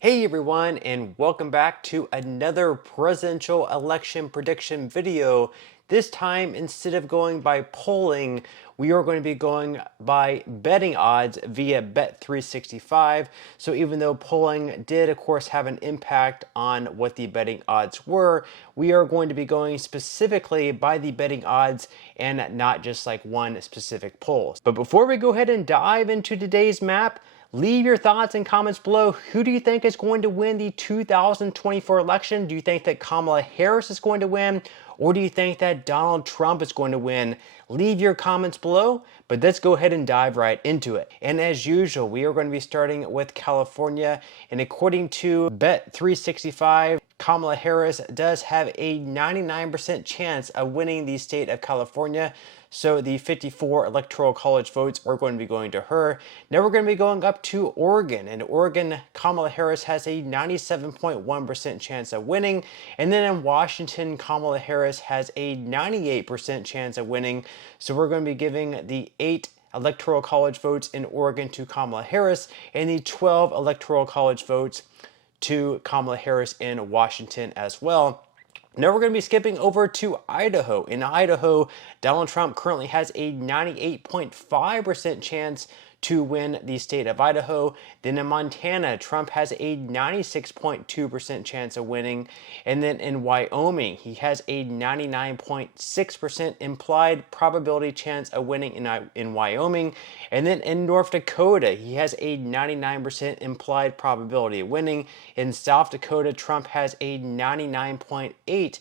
Hey everyone, and welcome back to another presidential election prediction video. This time, instead of going by polling, we are going to be going by betting odds via Bet365. So even though polling did, of course, have an impact on what the betting odds were, we are going to be going specifically by the betting odds and not just like one specific poll. But before we go ahead and dive into today's map, leave your thoughts and comments below. Who do you think is going to win the 2024 election? Do you think that Kamala Harris is going to win? Or do you think that Donald Trump is going to win? Leave your comments below, but let's go ahead and dive right into it. And as usual, we are going to be starting with California. And according to Bet365, Kamala Harris does have a 99% chance of winning the state of California. So the 54 electoral college votes are going to be going to her. Now we're going to be going up to Oregon. In Oregon, Kamala Harris has a 97.1% chance of winning. And then in Washington, Kamala Harris has a 98% chance of winning. So we're going to be giving the 8 electoral college votes in Oregon to Kamala Harris and the 12 electoral college votes to Kamala Harris in Washington as well. Now we're going to be skipping over to Idaho. In Idaho, Donald Trump currently has a 98.5% chance to win the state of Idaho. Then in Montana, Trump has a 96.2% chance of winning. And then in Wyoming, he has a 99.6% implied probability chance of winning in Wyoming. And then in North Dakota, he has a 99% implied probability of winning. In South Dakota, Trump has a 99.8%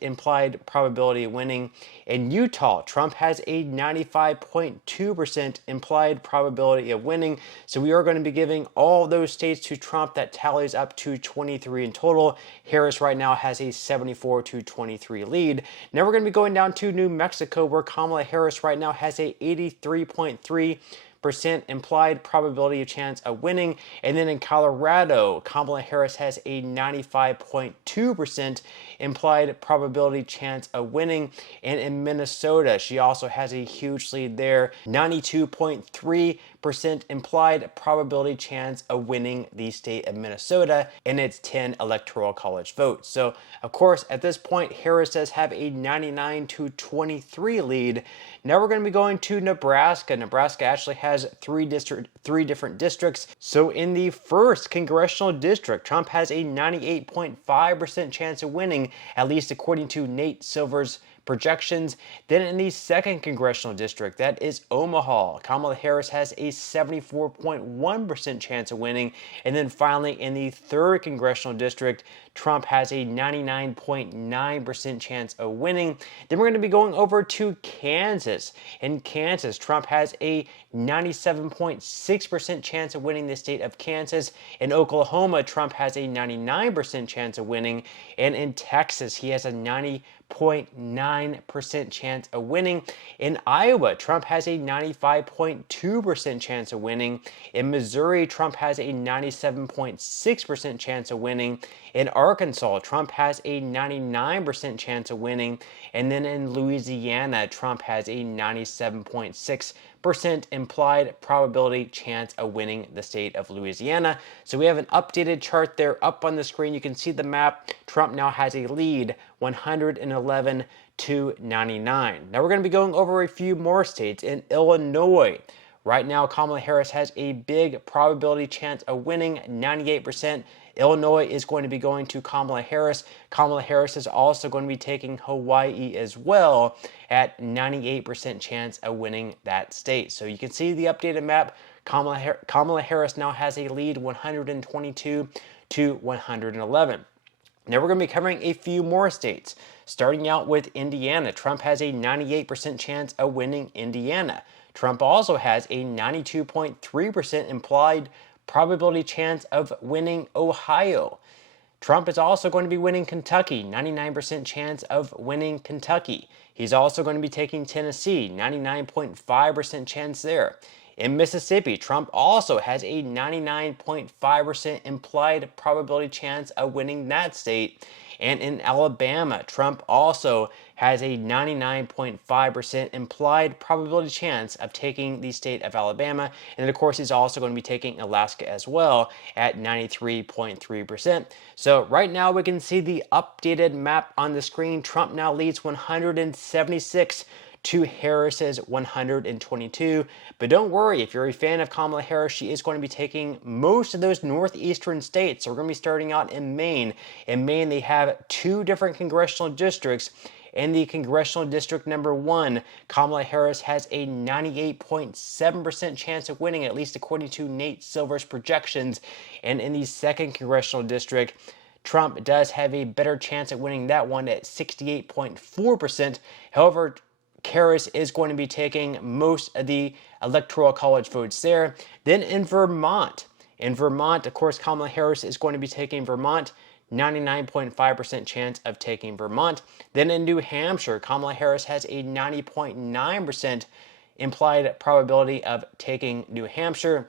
implied probability of winning. In Utah, Trump has a 95.2% implied probability of winning. So we are going to be giving all those states to Trump. That tallies up to 23 in total. Harris right now has a 74-23 lead. Now we're going to be going down to New Mexico, where Kamala Harris right now has a 83.3% implied probability of chance of winning. And then in Colorado, Kamala Harris has a 95.2% implied probability chance of winning. And in Minnesota, she also has a huge lead there, 92.3% implied probability chance of winning the state of Minnesota and its 10 electoral college votes. So of course, at this point, Harris does have a 99-23 lead. Now we're going to be going to Nebraska. Nebraska actually has three different districts. So in the first congressional district, Trump has a 98.5% chance of winning, at least according to Nate Silver's projections. Then in the second congressional district, that is Omaha, Kamala Harris has a 74.1% chance of winning. And then finally in the third congressional district, Trump has a 99.9% chance of winning. Then we're going to be going over to Kansas. In Kansas, Trump has a 97.6% chance of winning the state of Kansas. In Oklahoma, Trump has a 99% chance of winning. And in Texas, he has a 90.9% chance of winning. In Iowa, Trump has a 95.2% chance of winning. In Missouri, Trump has a 97.6% chance of winning. In Arkansas, Trump has a 99% chance of winning. And then in Louisiana, Trump has a 97.6% implied probability chance of winning the state of Louisiana. So we have an updated chart there up on the screen. You can see the map. Trump now has a lead, 111 to 99. Now we're going to be going over a few more states. In Illinois, right now Kamala Harris has a big probability chance of winning, 98%. Illinois is going to be going to Kamala Harris. Kamala Harris is also going to be taking Hawaii as well at 98% chance of winning that state. So you can see the updated map. Kamala Harris now has a lead, 122 to 111. Now we're going to be covering a few more states. Starting out with Indiana, Trump has a 98% chance of winning Indiana. Trump also has a 92.3% implied probability chance of winning Ohio. Trump is also going to be winning Kentucky, 99% chance of winning Kentucky. He's also going to be taking Tennessee, 99.5% chance there. In Mississippi, Trump also has a 99.5% implied probability chance of winning that state. And in Alabama, Trump also has a 99.5% implied probability chance of taking the state of Alabama. And then, of course, he's also going to be taking Alaska as well at 93.3%. So right now we can see the updated map on the screen. Trump now leads 176 to Harris's 122. But don't worry, if you're a fan of Kamala Harris, she is going to be taking most of those northeastern states. So we're going to be starting out in Maine. In Maine, they have 2 different congressional districts. In the congressional district number 1, Kamala Harris has a 98.7% chance of winning, at least according to Nate Silver's projections. And in the 2nd congressional district, Trump does have a better chance at winning that one at 68.4%. However, Harris is going to be taking most of the electoral college votes there. Then in Vermont, of course, Kamala Harris is going to be taking Vermont. 99.5% chance of taking Vermont. Then in New Hampshire, Kamala Harris has a 90.9% implied probability of taking New Hampshire.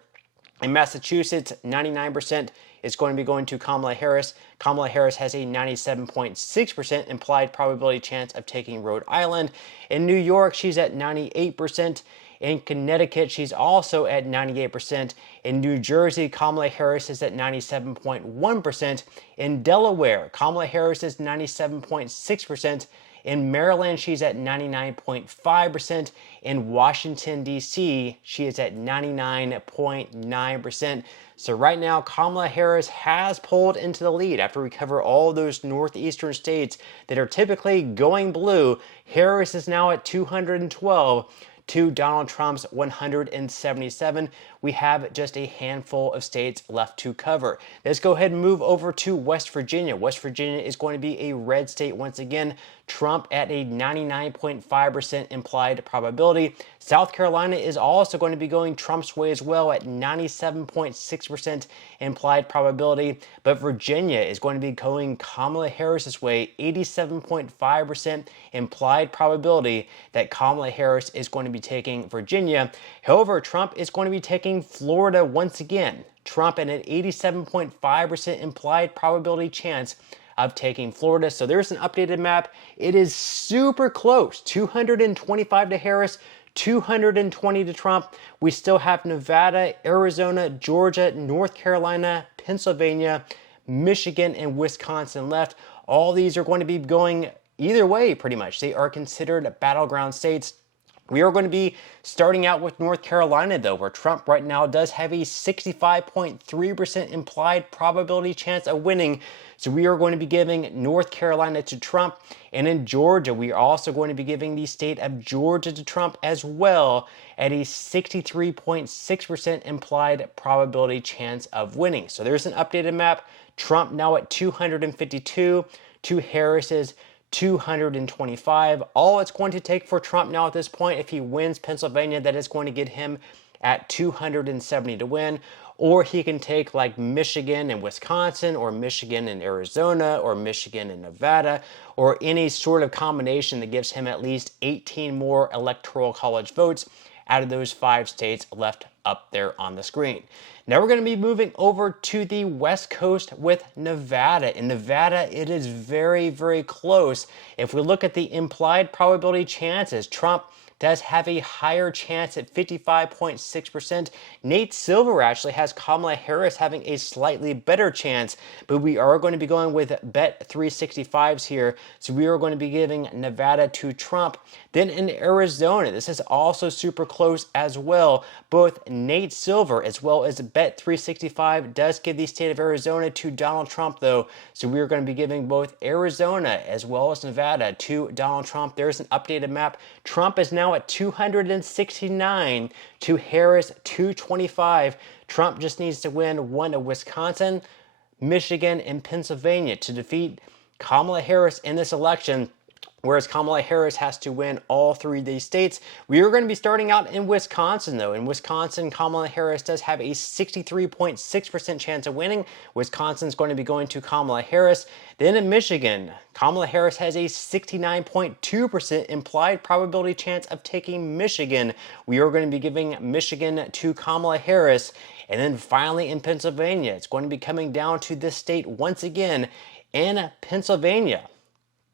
In Massachusetts, 99% is going to be going to Kamala Harris. Kamala Harris has a 97.6% implied probability chance of taking Rhode Island. In New York, she's at 98%. In Connecticut, she's also at 98%. In New Jersey, Kamala Harris is at 97.1%. In Delaware, Kamala Harris is 97.6%. In Maryland, she's at 99.5%. In Washington, D.C., she is at 99.9%. So right now, Kamala Harris has pulled into the lead after we cover all those northeastern states that are typically going blue. Harris is now at 212 to Donald Trump's 177. We have just a handful of states left to cover. Let's go ahead and move over to West Virginia. West Virginia is going to be a red state once again. Trump at a 99.5% implied probability. South Carolina is also going to be going Trump's way as well at 97.6% implied probability. But Virginia is going to be going Kamala Harris's way, 87.5% implied probability that Kamala Harris is going to be taking Virginia. However, Trump is going to be taking Florida once again. Trump at an 87.5% implied probability chance of taking Florida. So there's an updated map. It is super close. 225 to Harris, 220 to Trump. We still have Nevada, Arizona, Georgia, North Carolina, Pennsylvania, Michigan, and Wisconsin left. All these are going to be going either way, pretty much. They are considered battleground states. We are going to be starting out with North Carolina, though, where Trump right now does have a 65.3% implied probability chance of winning. So we are going to be giving North Carolina to Trump. And in Georgia, we are also going to be giving the state of Georgia to Trump as well at a 63.6% implied probability chance of winning. So there's an updated map. Trump now at 252 to Harris's 225. All it's going to take for Trump now at this point, if he wins Pennsylvania, that is going to get him at 270 to win. Or he can take like Michigan and Wisconsin, or Michigan and Arizona, or Michigan and Nevada, or any sort of combination that gives him at least 18 more electoral college votes out of those 5 states left up there on the screen. Now we're going to be moving over to the West Coast with Nevada. In Nevada, it is very, very close. If we look at the implied probability chances, Trump does have a higher chance at 55.6%. Nate Silver actually has Kamala Harris having a slightly better chance, but we are going to be going with Bet 365s here. So we are going to be giving Nevada to Trump. Then in Arizona, this is also super close as well. Both Nate Silver as well as Bet 365 does give the state of Arizona to Donald Trump, though. So we are going to be giving both Arizona as well as Nevada to Donald Trump. There's an updated map. Trump is now at 269 to Harris 225. Trump just needs to win one of Wisconsin, Michigan, and Pennsylvania to defeat Kamala Harris in this election. whereas Kamala Harris has to win all 3 of these states. We are going to be starting out in Wisconsin, though. In Wisconsin, Kamala Harris does have a 63.6% chance of winning. Wisconsin's going to be going to Kamala Harris. Then in Michigan, Kamala Harris has a 69.2% implied probability chance of taking Michigan. We are going to be giving Michigan to Kamala Harris. And then finally in Pennsylvania, it's going to be coming down to this state once again. In Pennsylvania,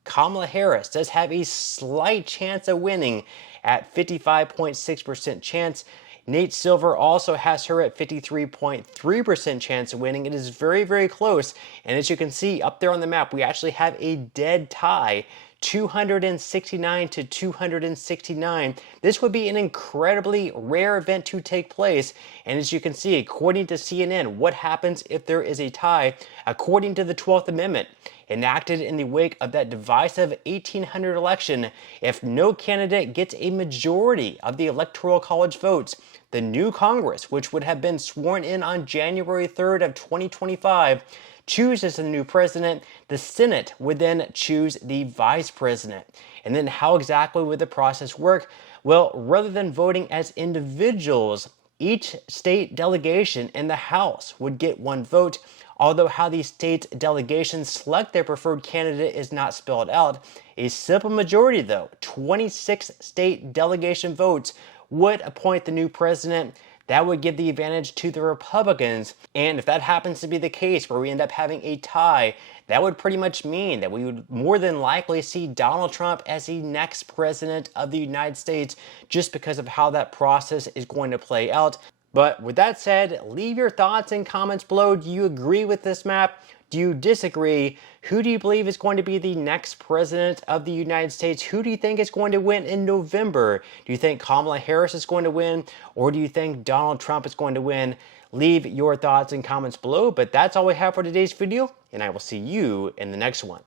Kamala Harris does have a slight chance of winning at 55.6% chance. Nate Silver also has her at 53.3% chance of winning. It is very, very close. And as you can see up there on the map, we actually have a dead tie. 269 to 269. This would be an incredibly rare event to take place. And as you can see, according to CNN, what happens if there is a tie? According to the 12th Amendment, enacted in the wake of that divisive 1800 election, if no candidate gets a majority of the Electoral College votes, the new Congress, which would have been sworn in on January 3rd of 2025, chooses the new president. The Senate would then choose the vice president. And then how exactly would the process work? Well, rather than voting as individuals, each state delegation in the House would get 1 vote. Although how these states' delegations select their preferred candidate is not spelled out, a simple majority, though, 26 state delegation votes, would appoint the new president. That would give the advantage to the Republicans. And if that happens to be the case where we end up having a tie, that would pretty much mean that we would more than likely see Donald Trump as the next president of the United States, just because of how that process is going to play out. But with that said, leave your thoughts and comments below. Do you agree with this map? Do you disagree? Who do you believe is going to be the next president of the United States? Who do you think is going to win in November? Do you think Kamala Harris is going to win? Or do you think Donald Trump is going to win? Leave your thoughts and comments below. But that's all we have for today's video, and I will see you in the next one.